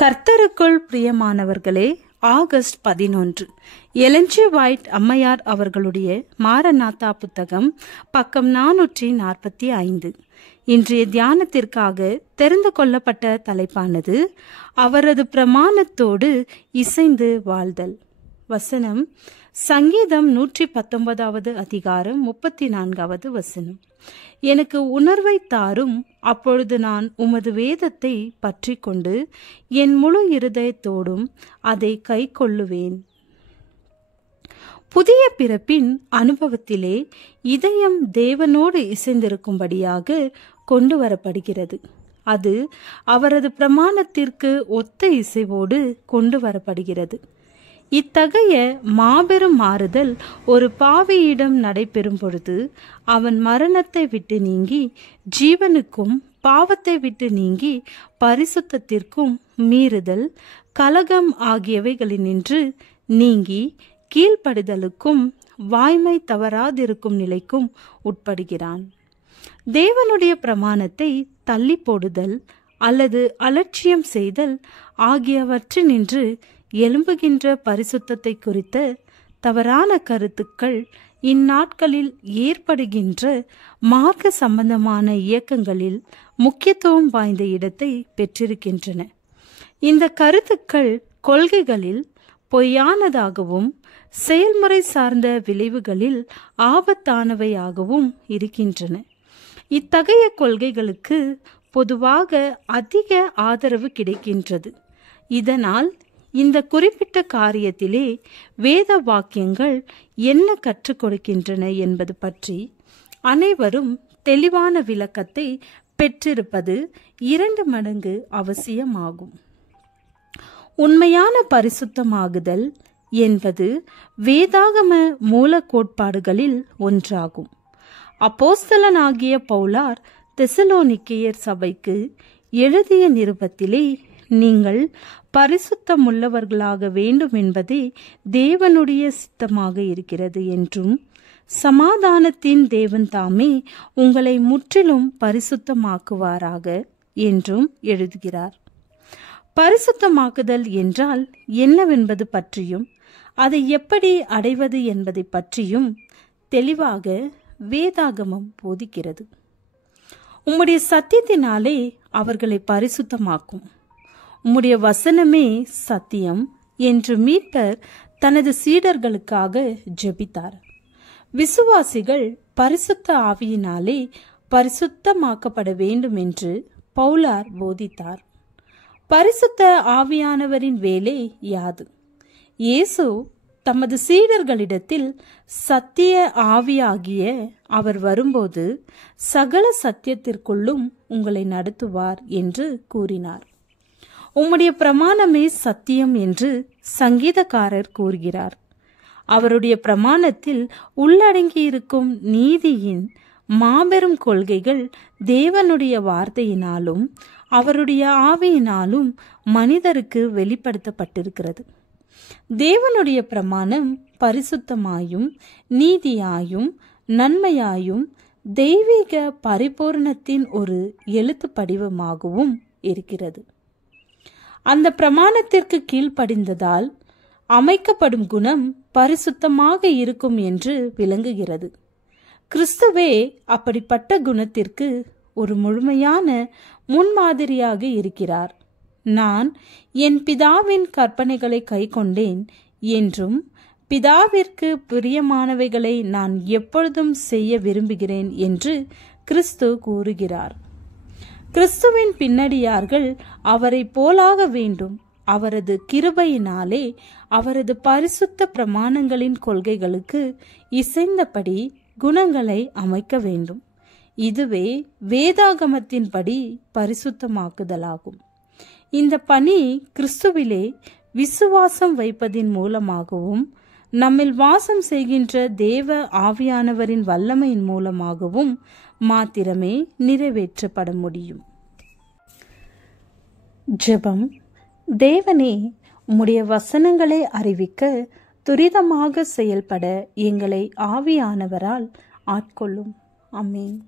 கர்த்தருக்குள் பிரியமானவர்களே, August 11 Elon G white அம்மையார் அவர்களுடைய மாரநாதா புத்தகம், பக்கம் 445. இன்றைய தியானத்திற்காக தெரிந்து கொள்ளப்பட்ட தலைப்பானது அவரது பிரமாணத்தோடு இசைந்து வாழ்தல். வசனம் சங்கீதம் 119 அதிகாரம் 34 வசனம். எனக்கு உணர்வை தாரும், அப்பொழுது நான் உமது வேதத்தை பற்றி கொண்டு என் முழு இருதயத்தோடும் அதை கை கொள்ளுவேன். புதிய பிறப்பின் அனுபவத்திலே இதயம் தேவனோடு இசைந்திருக்கும்படியாக கொண்டு வரப்படுகிறது. அது அவரது பிரமாணத்திற்கு ஒத்த இசைவோடு கொண்டு வரப்படுகிறது. இத்தகைய மாபெரும் மாறுதல் ஒரு பாவியிடம் நடைபெறும் பொழுது அவன் மரணத்தை விட்டு நீங்கி ஜீவனுக்கும், பாவத்தை விட்டு நீங்கி பரிசுத்தத்திற்கும், மீறுதல், கலகம் ஆகியவைகளினின்று நீங்கி கீழ்ப்படிதலுக்கும், வாய்மை தவறாதிருக்கும் நிலைக்கும் உட்படுகிறான். தேவனுடைய பிரமாணத்தை தள்ளி போடுதல் அல்லது அலட்சியம் செய்தல் ஆகியவற்றினின்று எழும்புகின்ற பரிசுத்தத்தை குறித்த தவறான கருத்துக்கள் இந்நாட்களில் ஏற்படுகின்ற மார்க்க சம்பந்தமான இயக்கங்களில் முக்கியத்துவம் வாய்ந்த இடத்தை பெற்றிருக்கின்றன. இந்த கருத்துக்கள் கொள்கைகளில் பொய்யானதாகவும் செயல்முறை சார்ந்த விளைவுகளில் ஆபத்தானவையாகவும் இருக்கின்றன. இத்தகைய கொள்கைகளுக்கு பொதுவாக அதிக ஆதரவு கிடைக்கின்றது. இதனால் இந்த குறிப்பிட்ட காரியத்திலே வேத வாக்கியங்கள் என்ன கற்றுக் கொடுக்கின்றன என்பது பற்றி அனைவரும் தெளிவான விளக்கத்தை பெற்றிருப்பது 2 மடங்கு அவசியமாகும். உண்மையான பரிசுத்தமாகுதல் என்பது வேதாகம மூல கோட்பாடுகளில் ஒன்றாகும். அப்போஸ்தலனாகிய பவுலார் தெசலோனிக்கேயர் சபைக்கு எழுதிய நிருபத்திலே, நீங்கள் பரிசுத்தமுள்ளவர்களாக வேண்டும் என்பதே தேவனுடைய சித்தமாக இருக்கிறது என்றும், சமாதானத்தின் தேவன் தாமே உங்களை முற்றிலும் பரிசுத்தமாக்குவாராக என்றும் எழுதுகிறார். பரிசுத்தமாக்குதல் என்றால் என்னவென்பது பற்றியும், அதை எப்படி அடைவது என்பதை பற்றியும் தெளிவாக வேதாகமம் போதிக்கிறது. உம்முடைய சத்தியத்தினாலே அவர்களை பரிசுத்தமாக்கும், உம்முடைய வசனமே சத்தியம் என்று மீட்பர் தனது சீடர்களுக்காக ஜெபித்தார். விசுவாசிகள் பரிசுத்த ஆவியினாலே பரிசுத்தமாக்கப்பட வேண்டும் என்று பவுலார் போதித்தார். பரிசுத்த ஆவியானவரின் வேலை யாது? இயேசு தமது சீடர்களிடத்தில் சத்திய ஆவியாகிய அவர் வரும்போது சகல சத்தியத்திற்குள்ளும் உங்களை நடத்துவார் என்று கூறினார். உம்முடைய பிரமாணமே சத்தியம் என்று சங்கீதக்காரர் கூறுகிறார். அவருடைய பிரமாணத்தில் உள்ளடங்கியிருக்கும் நீதியின் மாபெரும் கொள்கைகள் தேவனுடைய வார்த்தையினாலும் அவருடைய ஆவியினாலும் மனிதருக்கு வெளிப்படுத்தப்பட்டிருக்கிறது. தேவனுடைய பிரமாணம் பரிசுத்தமாயும் நீதியாயும் நன்மையாயும் தெய்வீக பரிபூர்ணத்தின் ஒரு எழுத்து படிவமாகவும் இருக்கிறது. அந்த பிரமாணத்திற்கு கீழ்ப்படிந்ததால் அமைக்கப்படும் குணம் பரிசுத்தமாக இருக்கும் என்று விளங்குகிறது. கிறிஸ்துவே அப்படிப்பட்ட குணத்திற்கு ஒரு முழுமையான முன்மாதிரியாக இருக்கிறார். நான் என் பிதாவின் கற்பனைகளை கைக்கொண்டேன் என்றும், பிதாவிற்கு பிரியமானவைகளை நான் எப்பொழுதும் செய்ய விரும்புகிறேன் என்று கிறிஸ்து கூறுகிறார். கிறிஸ்துவின் பின்னடியார்கள் அவரை போலாக வேண்டும். அவரது கிருபையினாலே அவரது பரிசுத்த பிரமாணங்களின் கொள்கைகளுக்கு இசைந்தபடி குணங்களை அமைக்க வேண்டும். இதுவே வேதாகமத்தின்படி பரிசுத்தமாக்குதலாகும். இந்த பணி கிறிஸ்துவிலே விசுவாசம் வைப்பதின் மூலமாகவும், நம்மில் வாசம் செய்கின்ற தேவ ஆவியானவரின் வல்லமையின் மூலமாகவும் மாத்திரமே நிறைவேற்றப்பட முடியும். ஜெபம். தேவனே, உம்முடைய வசனங்களை அறிவிக்க துரிதமாக செயல்பட எங்களை ஆவியானவரால் ஆட்கொள்ளும். ஆமென்.